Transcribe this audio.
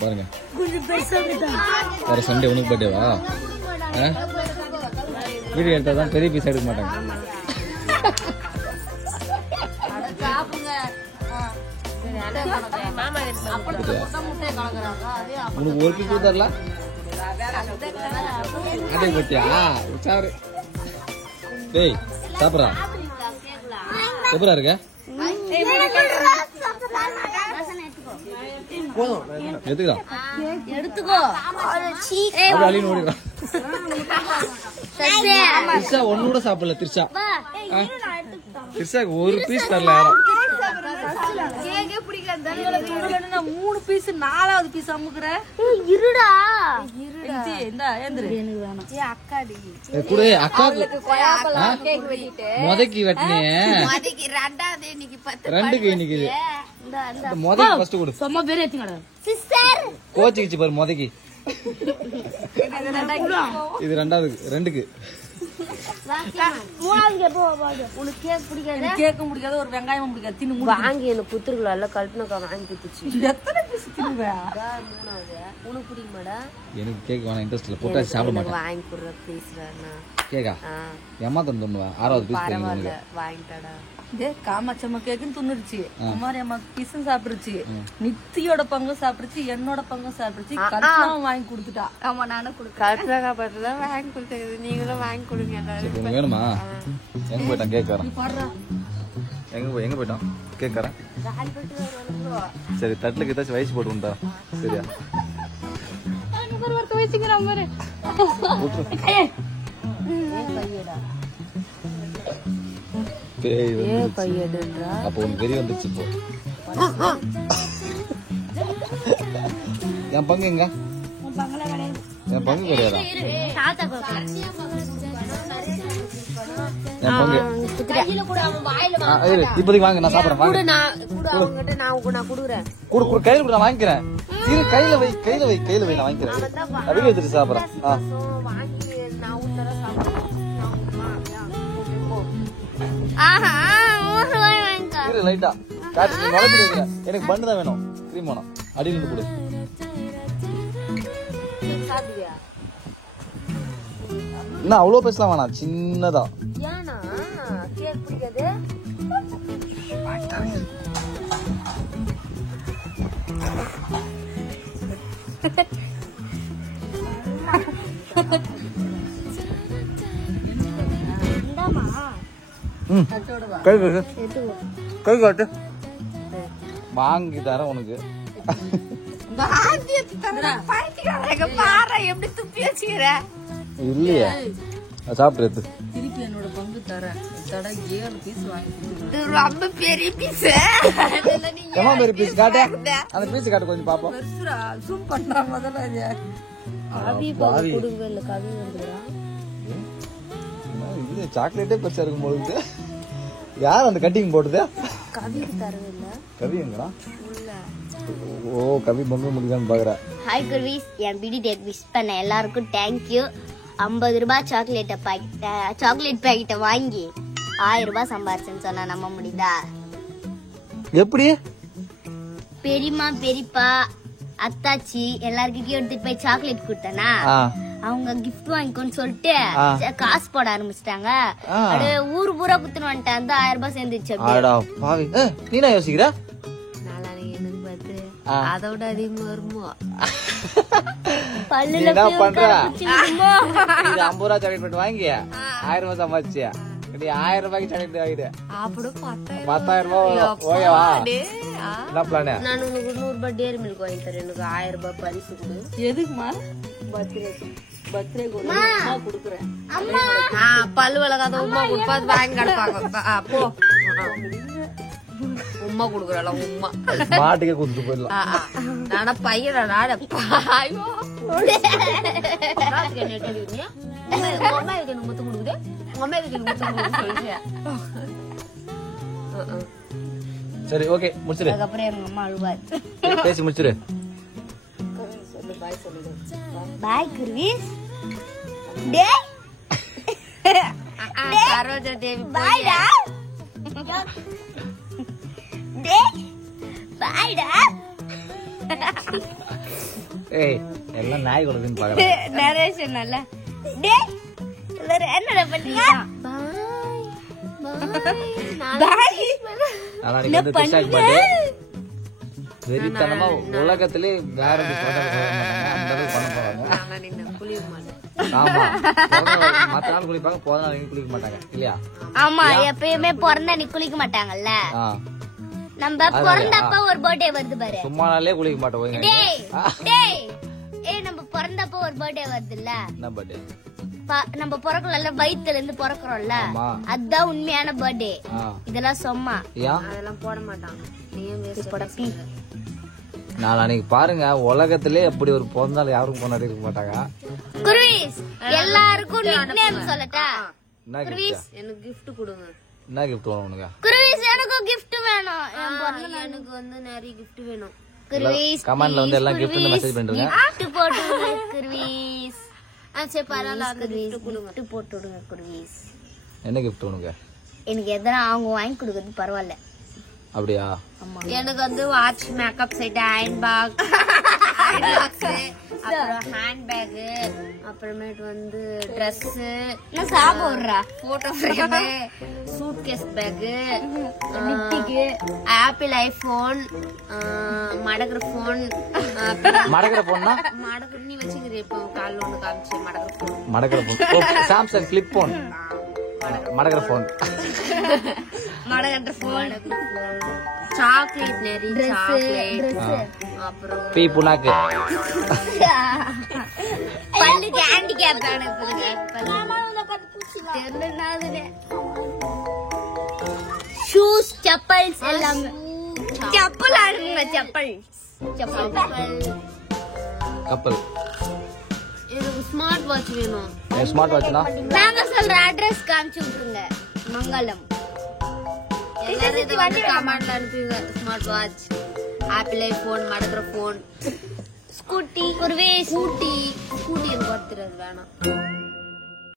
பாருங்க வர சண்டே உனக்கு பர்த்டேவா? வீடியோ எடுத்தாதான் பெரிய பீஸ் எடுக்க மாட்டாங்க. உனக்கு ஒரு பீஸ் தரல அதே பத்தியா உச்சாரு. டேய் சாப்பிட்றா எப்படா இருக்க? எடுத்துக்கோ ஒன்னோட சாப்பிடல திருச்சா. திருச்சாக்கு ஒரு பீஸ் தரல யாரும். 3 பீஸ் 4வது பீஸ் அமுக்குற. இருடா முதக்கி வெட்டினே ரெண்டுக்கு இன்னைக்கு முதக்கு ஃபர்ஸ்ட் கொடு. கோச்சிக்கிச்சு பாரு முதக்கி. இது ரெண்டாவது ரெண்டுக்கு. கேக்கும் பிடிக்காது ஒரு வெங்காயமும் பிடிக்காது. தின்னு வாங்கி எனக்கு குத்துருக்கல கல்பனாக்கா வாங்கி குத்துச்சு. உனக்கு பிடிக்குமாடா? எனக்கு கேக் வேணாம் இன்ட்ரெஸ்ட் இல்ல. போட்டா சாப்பிட மாட்டேன். வாங்கி குடுற ப்ளீஸ் கேக்கா ஏமா தந்துடுவா 6வது பீஸ் வாங்கிட்டாடா. காமாட்சம்மா கேக்குன்னு துண்ணுருச்சு. குமாரி அம்மா பீஸும் சாப்பிடுச்சு. நித்தியோட பங்கும் சாப்பிடுச்சு. என்னோட பங்கும் சாப்பிடுச்சு. கல்பனாவும் வாங்கி கொடுத்துட்டா. ஆமா நானும் கல்பனா பார்த்துதான் வாங்கி கொடுத்தது. நீங்களும் வாங்கி கொடுங்க. வேணுமா? எங்க போயிட்டான் கேட்கறேன். எங்க போயிட்டான் கேட்கறேன். சரி தட்டுக்கு ஏதாச்சும் வயசு போட்டு உண்டா? சரியா அப்போ உனக்கு வெறி வந்துச்சு. இப்போ என் பங்கு எங்க? என் பங்கு கிடையாதா? என் பங்கு இப்போதைக்கு வாங்க நான் சாப்பிடுறேன். கையில கூட நான் வாங்கிக்கிறேன். கையில வை கையில வை கையில வை நான் வாங்கிக்கிறேன். அப்படியே வச்சுட்டு சாப்பிடுறேன். லைட்டா எனக்கு பண்ணு தான் வேணும். கிரீம் வேணும். அடியில இருந்து கொடு. என்ன அவ்வளவு பேசலாம் வேணாம். சின்னதா கை காட்டு. வாங்கி தர உனக்கு. இல்லையா சாப்பிட்டு திருப்பி என்னோட பங்கு தரேன். 7 பீஸ் வாங்கி ரொம்ப பெரிய பீஸ். பெரிய பீஸ் காட்டு. அந்த பீஸ் காட்டு கொஞ்சம் பாப்போம். ஜூம் பண்றா முதல்ல. இது சாக்லேட்டே பெருசா இருக்கும் போது. யார் அந்த கட்டிங் போடுது? கவி எங்கடா? ஓ கவி பங்கு முடிக்கலான்னு பாக்குறேன். ஹாய் குர்வீஸ், என் பிடி டேட் விஷ் பண்ண எல்லாருக்கும் தேங்க்யூ. 50 ரூபாய் சாக்லேட் பாக்கெட்டை வாங்கி 1000 ரூபாய் சம்பாரிச்சேன்னு சொன்னா நம்ப முடியுதா? எப்படி? பெரியம்மா பெரியப்பா அத்தாச்சி எல்லார்கிட்டயும் எடுத்துட்டு போய் சாக்லேட் கொடுத்தனா அவங்க கிஃப்ட் வாங்கிக்கோன்னு சொல்லிட்டு காசு போட ஆரம்பிச்சிட்டாங்க. அப்படியே ஊரு பூரா குத்துன்னு வந்துட்டேன். அந்த 1000 ரூபாய் சேர்ந்துச்சு. நீனா யோசிக்கிற? எனக்கு பார்த்து அதோட அதிகமா வருமோ? 50 ரூபாய் சாக்லேட் வாங்கி 1000 ரூபாய் சம்பாதிச்சியா? 1000 ரூபாய்க்கு சாக்லேட் வாங்கிடு. 10,000 ரூபாய் ஓகேவா? என்ன பிளான்? நான் உனக்கு 100 ரூபாய் டேரி மில்க் வாங்கி தரேன். எனக்கு 1000 ரூபாய் பரிசு கொடு. எதுக்குமா? பர்த்டே குடுக்குறேன். பல்லு வளர்க்காத உமா கொடுப்பா வாங்கி கிடப்பாங்க. போ உமா குடுக்குறாள். உமா மாட்டுக்கே கொடுத்து போயிடலாம். நானா பையன் முத்து கொடுக்குது. சரி ஓகே முடிச்சிரு. அதுக்கப்புறம் எங்க அம்மா அழுவாரு. பேசி முடிச்சிரு. பாய் குருவிஸ். டேய் சரோஜா தேவி பாய்டா. டேய் பாய்டா. ஏய் எல்லாம் நாய் கொடுக்குன்னு பாக்குறேன். நரேஷன் நல்ல. டேய் எல்லாரும் என்னடா பண்றீங்க? பாய் நாளைக்கு வந்து பிசாக் பர்த்டே. வெறித்தனமா உலகத்திலே வேற அந்த அளவுக்கு பண்ண போறாங்க. ஆமா மத்த நாள் குளிப்பாங்க, போத நாள் குளிக்க மாட்டாங்க இல்லையா? ஆமா எப்பயுமே பிறந்தா நீ குளிக்க மாட்டாங்கல்ல. நம்ம பிறந்தப்ப ஒரு பர்த்டே வருது பாரு. சும்மா நாளே குளிக்க மாட்டோம். டேய் டேய் ஏய் நம்ம பிறந்தப்ப ஒரு பர்த்டே வருதுல்ல. என்ன பர்த்டே? நம்ம பிறக்கல வயித்துல இருந்து பிறக்கிறோம்ல, அதுதான் உண்மையான பர்த்டே. இதெல்லாம் சும்மா அதெல்லாம் போட மாட்டாங்க. நாளைக்கு பாருங்க உலகத்திலே அப்படி ஒரு பிறந்தாலும் யாரும் கொண்டாடி இருக்க மாட்டாங்க. குருவிஸ் எல்லாருக்கும் நிக்நேம் சொல்லட்டா? குருவிஸ் எனக்கு gift கொடுங்க. என்ன gift வேணும் உனக்கு? குருவிஸ் எனக்கு gift வேணும். எனக்கு வந்து நிறைய gift வேணும். குருவிஸ் கமெண்ட்ல வந்து எல்லாம் gift மெசேஜ் பண்றீங்க. gift போடுங்க குருவிஸ். சரி பரவாயில்ல அந்த gift கொடுங்க. gift போட்டு விடுங்க குருவிஸ். என்ன gift உனக்கு? எனக்கு எதனா அவங்க வாங்கி கொடுக்கிறது பரவாயில்ல. அப்படியா? எனக்கு வந்து watch, makeup set, iron box, அப்புறம் ஹேண்ட் பேக், அப்புறமேட்டு வந்து ட்ரெஸ், நான் சாப்பிடுறா photo frame, suit case bag, Apple iPhone, மடக்குற போன். மடக்குற போன்னா மடக்குற நீ வச்சுக்கிற இப்போ காலைல ஒண்ணு காமிச்சு மடக்குற போன். மடக்குற போன் சாம்சங் கிளிப் போன். மடக்குற போன் மடகன்ற போன். சாக்லேட் நிறைய சாக்லேட், அப்புறம் பீ புனாக்கு பல்லு கேண்டி கேப் அனுப்புங்க. ஷூஸ் செப்பல்ஸ் எல்லாம் செப்பல் அனுப்புங்க. செப்பல் செப்பல் கப்பல். எனக்கு ஸ்மார்ட் வாட்ச் வேணும். ஸ்மார்ட் வாட்ச்னா நாங்க சொல்ற அட்ரஸ் காமிச்சு விட்டுருங்க. மங்களம் எல்லாரும் கமெண்ட்ல அனுப்புங்க. ஸ்மார்ட் வாட்ச், ஆப்பிள் ஐபோன், மடக்குற போன், ஸ்கூட்டி குருவே ஸ்கூட்டி எனக்கு ஒருத்தர் வேணாம்.